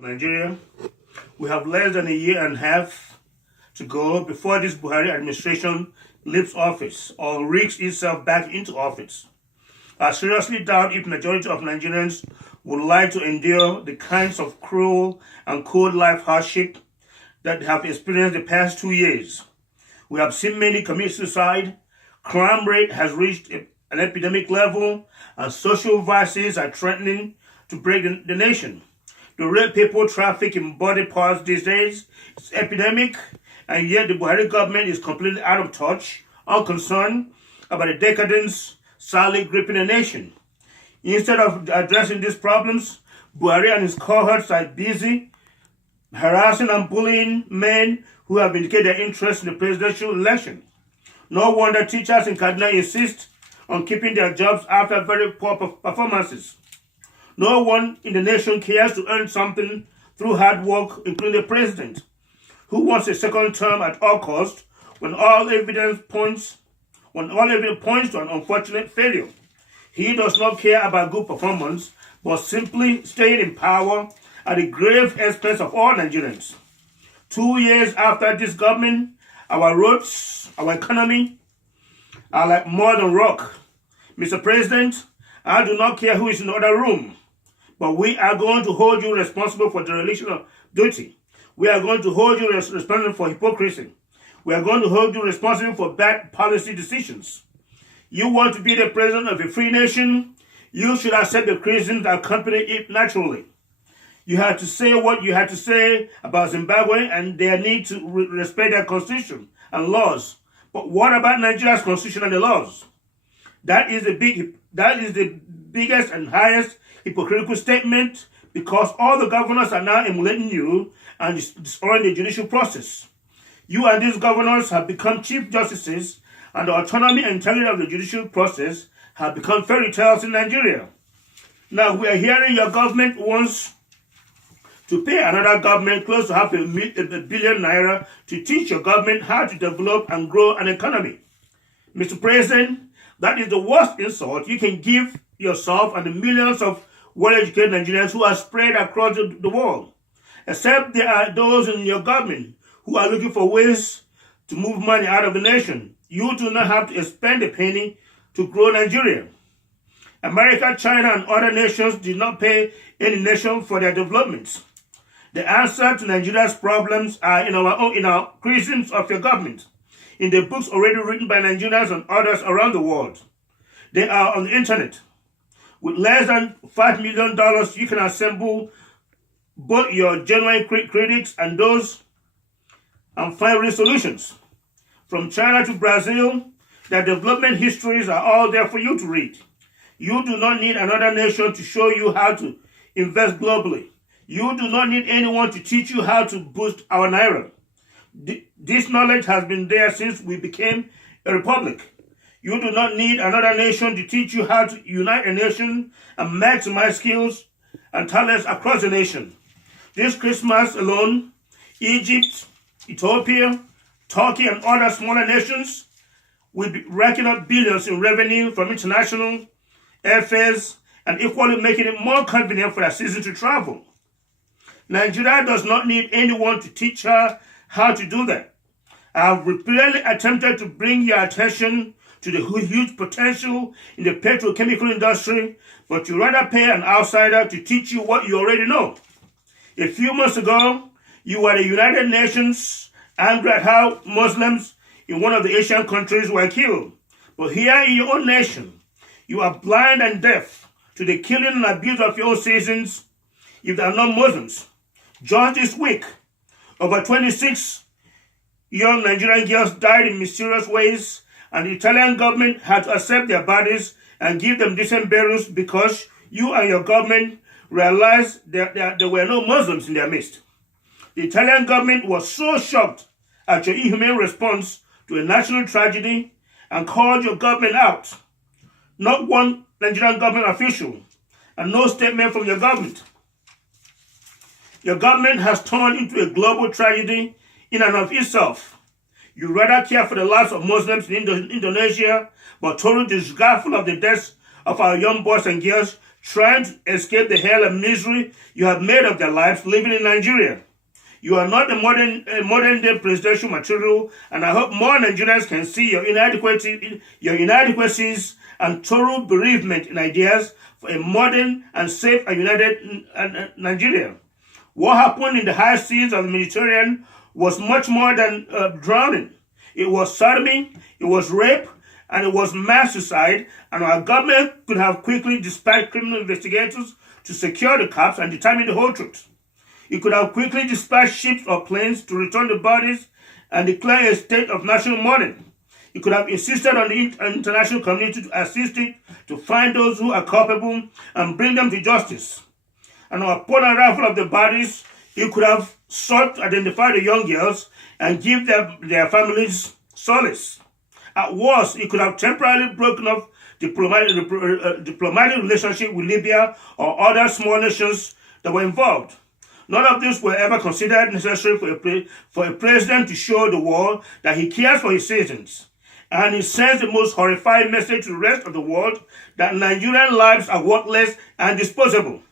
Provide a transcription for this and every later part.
Nigeria, we have less than a year and a half to go before this Buhari administration leaves office or rigs itself back into office. I seriously doubt if majority of Nigerians would like to endure the kinds of cruel and cold life hardship that they have experienced the past 2 years. We have seen many commit suicide, crime rate has reached an epidemic level, and social vices are threatening to break the nation. The rape people traffic in body parts these days is epidemic, and yet the Buhari government is completely out of touch, unconcerned about the decadence sadly gripping the nation. Instead of addressing these problems, Buhari and his cohorts are busy harassing and bullying men who have indicated their interest in the presidential election. No wonder teachers in Kaduna insist on keeping their jobs after very poor performances. No one in the nation cares to earn something through hard work, including the president, who wants a second term at all costs when all evidence points to an unfortunate failure. He does not care about good performance, but simply staying in power at the grave expense of all Nigerians. 2 years after this government, our roads, our economy are like mud and rock. Mr. President, I do not care who is in the other room, but we are going to hold you responsible for dereliction of duty. We are going to hold you responsible for hypocrisy. We are going to hold you responsible for bad policy decisions. You want to be the president of a free nation, you should accept the criticisms that accompany it naturally. You had to say what you had to say about Zimbabwe and their need to respect their constitution and laws. But what about Nigeria's constitution and the laws? That is the biggest and highest hypocritical statement, because all the governors are now emulating you and destroying the judicial process. You and these governors have become chief justices, and the autonomy and integrity of the judicial process have become fairy tales in Nigeria. Now we are hearing your government wants to pay another government close to half a billion naira to teach your government how to develop and grow an economy. Mr. President, that is the worst insult you can give yourself and the millions of well-educated Nigerians who are spread across the world. Except there are those in your government who are looking for ways to move money out of the nation. You do not have to spend a penny to grow Nigeria. America, China, and other nations did not pay any nation for their developments. The answer to Nigeria's problems are in our criticisms of your government, in the books already written by Nigerians and others around the world. They are on the internet. With less than $5 million, you can assemble both your genuine critics and those and find real solutions. From China to Brazil, their development histories are all there for you to read. You do not need another nation to show you how to invest globally. You do not need anyone to teach you how to boost our naira. This knowledge has been there since we became a republic. You do not need another nation to teach you how to unite a nation and maximize skills and talents across the nation. This Christmas alone, Egypt, Ethiopia, Turkey, and other smaller nations will be racking up billions in revenue from international airfares and equally making it more convenient for their citizens to travel. Nigeria does not need anyone to teach her how to do that. I have repeatedly attempted to bring your attention to the huge potential in the petrochemical industry, but you rather pay an outsider to teach you what you already know. A few months ago, you were the United Nations angry at how Muslims in one of the Asian countries were killed. But here in your own nation, you are blind and deaf to the killing and abuse of your own citizens if they are not Muslims. Just this week, over 26 young Nigerian girls died in mysterious ways, and the Italian government had to accept their bodies and give them decent burials because you and your government realized that there were no Muslims in their midst. The Italian government was so shocked at your inhumane response to a national tragedy and called your government out. Not one Nigerian government official and no statement from your government. Your government has turned into a global tragedy in and of itself. You rather care for the lives of Muslims in Indonesia, but totally disregardful of the deaths of our young boys and girls trying to escape the hell and misery you have made of their lives living in Nigeria. You are not a modern-day presidential material, and I hope more Nigerians can see your inadequacies and total bereavement in ideas for a modern and safe and united Nigeria. What happened in the high seas of the Mediterranean was much more than drowning. It was sodomy, it was rape, and it was mass suicide, and our government could have quickly dispatched criminal investigators to secure the cops and determine the whole truth. It could have quickly dispatched ships or planes to return the bodies and declare a state of national mourning. It could have insisted on the international community to assist it to find those who are culpable and bring them to justice. And upon arrival of the bodies, it could have sought to identify the young girls and give their families solace. At worst, it could have temporarily broken off diplomatic relationship with Libya or other small nations that were involved. None of this were ever considered necessary for a president to show the world that he cares for his citizens. And he sends the most horrifying message to the rest of the world that Nigerian lives are worthless and disposable.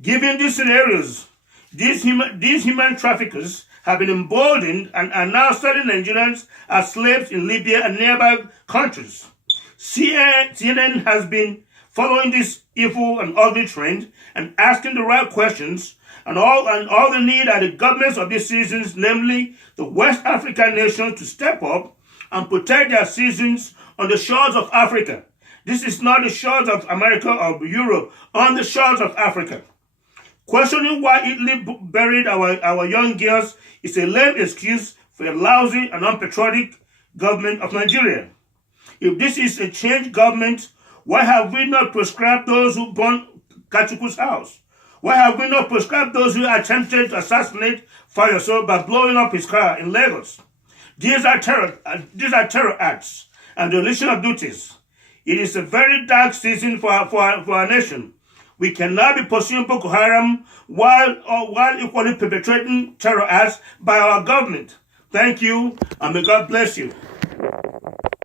Given these scenarios, these human traffickers have been emboldened and are now selling Nigerians as slaves in Libya and nearby countries. CNN has been following this evil and ugly trend and asking the right questions, and all the need are the governments of these citizens, namely the West African nations, to step up and protect their citizens on the shores of Africa. This is not the shores of America or Europe, on the shores of Africa. Questioning why Italy buried our young girls is a lame excuse for a lousy and unpatriotic government of Nigeria. If this is a changed government, why have we not proscribed those who burned Kachuku's house? Why have we not proscribed those who attempted to assassinate Fayoso by blowing up his car in Lagos? These are terror acts and dereliction of duties. It is a very dark season for our nation. We cannot be pursuing Boko Haram while equally perpetrating terror acts by our government. Thank you, and may God bless you.